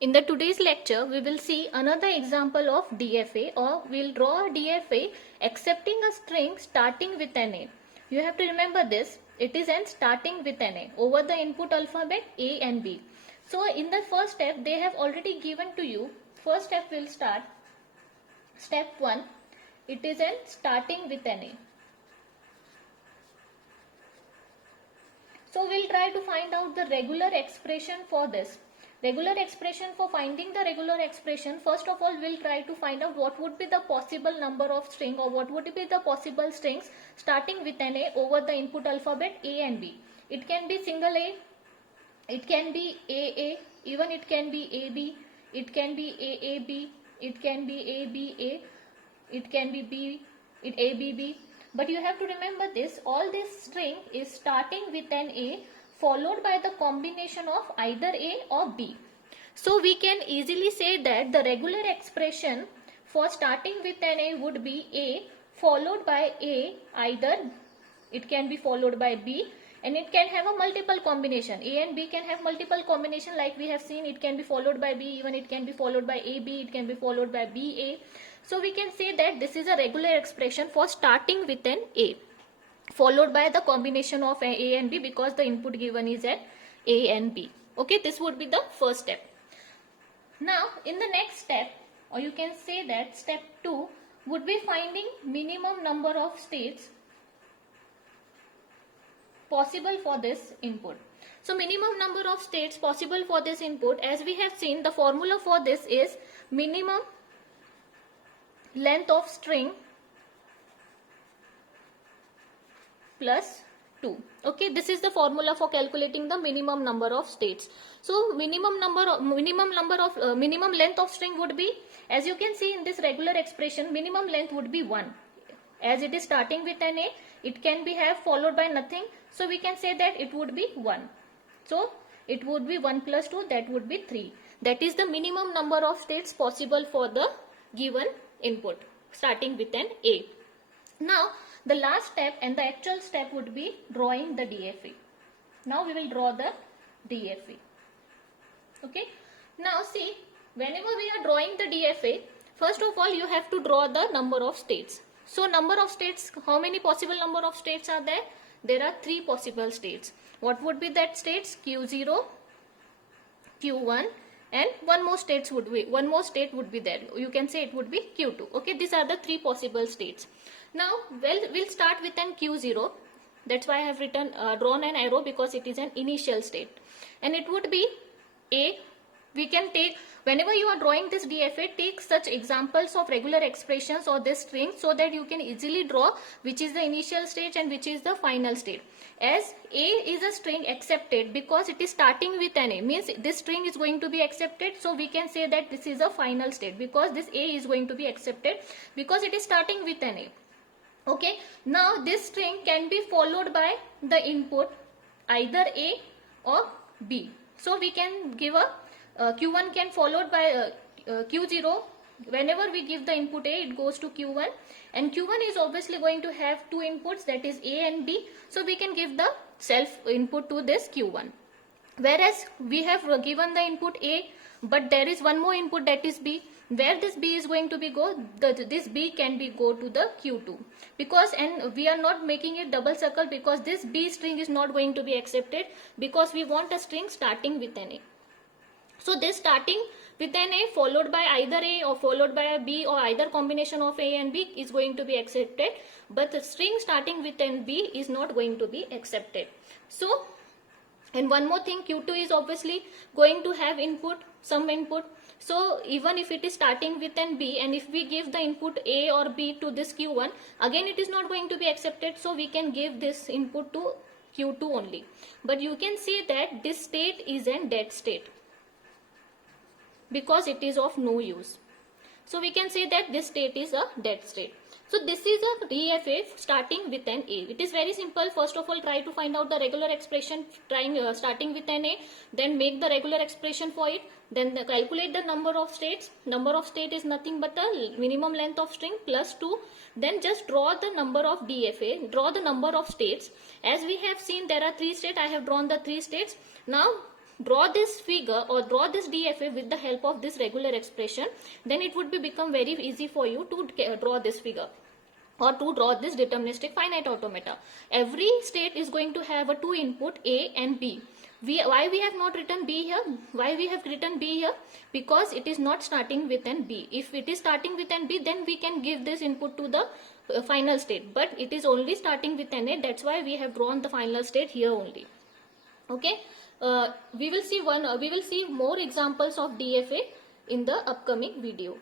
In the today's lecture, we will see another example of DFA, or we'll draw a DFA accepting a string starting with an A. You have to remember this. It is an starting with an A over the input alphabet A and B. So in the first step, they have already given to you. First step will start. Step 1. It is an starting with an A. So we'll try to find out the regular expression for this. Regular expression, for finding the regular expression, first of all we'll try to find out what would be the possible number of string, or what would be the possible strings starting with an A over the input alphabet A and B. It can be single A, it can be AA, even it can be AB, it can be AAB, it can be ABA, it can be B, ABB. But you have to remember this, all this string is starting with an A followed by the combination of either A or B. So we can easily say that the regular expression for starting with an A would be A followed by A, either it can be followed by B, and it can have a multiple combination. A and B can have multiple combination, like we have seen. It can be followed by B, even it can be followed by AB, it can be followed by BA. So we can say that this is a regular expression for starting with an A followed by the combination of A and B, because the input given is at A and B. Okay, this would be the first step. Now in the next step, or you can say that step 2 would be finding minimum number of states possible for this input. So minimum number of states possible for this input, as we have seen, the formula for this is minimum length of string plus 2. Okay, this is the formula for calculating the minimum number of states. So minimum length of string would be, as you can see in this regular expression, minimum length would be 1. As it is starting with an A, it can be have followed by nothing, so we can say that it would be 1. So it would be 1 plus 2, that would be 3. That is the minimum number of states possible for the given input starting with an A. Now the last step and the actual step would be drawing the DFA. Now we will draw the DFA. Okay. Now see, whenever we are drawing the DFA, first of all you have to draw the number of states. So number of states, how many possible number of states are there? There are 3 possible states. What would be that states? Q0, Q1, and one more state would be there. You can say it would be Q2. Okay, these are the 3 possible states. Now we'll start with an Q0. That's why I have written drawn an arrow, because it is an initial state, and it would be A. We can take, whenever you are drawing this DFA, take such examples of regular expressions or this string, so that you can easily draw which is the initial state and which is the final state. As A is a string accepted because it is starting with an A, means this string is going to be accepted, so we can say that this is a final state, because this A is going to be accepted because it is starting with an A. Okay, now this string can be followed by the input either A or B. So we can give a Q1 can followed by Q0. Whenever we give the input A, it goes to Q1, and Q1 is obviously going to have 2 inputs, that is A and B. So we can give the self input to this Q1. Whereas we have given the input A, but there is one more input, that is B. Where this B is going to be this B can be go to the Q2, because, and we are not making it double circle, because this B string is not going to be accepted, because we want a string starting with an A. So this starting with an A followed by either A or followed by a B, or either combination of A and B is going to be accepted, but the string starting with an B is not going to be accepted. So, and one more thing, Q2 is obviously going to have input, some input. So even if it is starting with an B, and if we give the input A or B to this Q1, again it is not going to be accepted, so we can give this input to Q2 only. But you can see that this state is a dead state, because it is of no use. So we can say that this state is a dead state. So this is a DFA starting with an A. It is very simple. First of all, try to find out the regular expression starting with an A, then make the regular expression for it, then calculate the number of states. Number of state is nothing but a minimum length of string plus 2. Then just draw the number of DFA, draw the number of states. As we have seen, there are 3 states. I have drawn the 3 states. Now draw this figure or draw this DFA with the help of this regular expression, then it would become very easy for you to draw this figure or to draw this deterministic finite automata. Every state is going to have a two input A and B. Why we have not written B here? Why we have written B here? Because it is not starting with an B. If it is starting with an B, then we can give this input to the final state. But it is only starting with an A. That's why we have drawn the final state here only. Okay. We will see more examples of DFA in the upcoming video.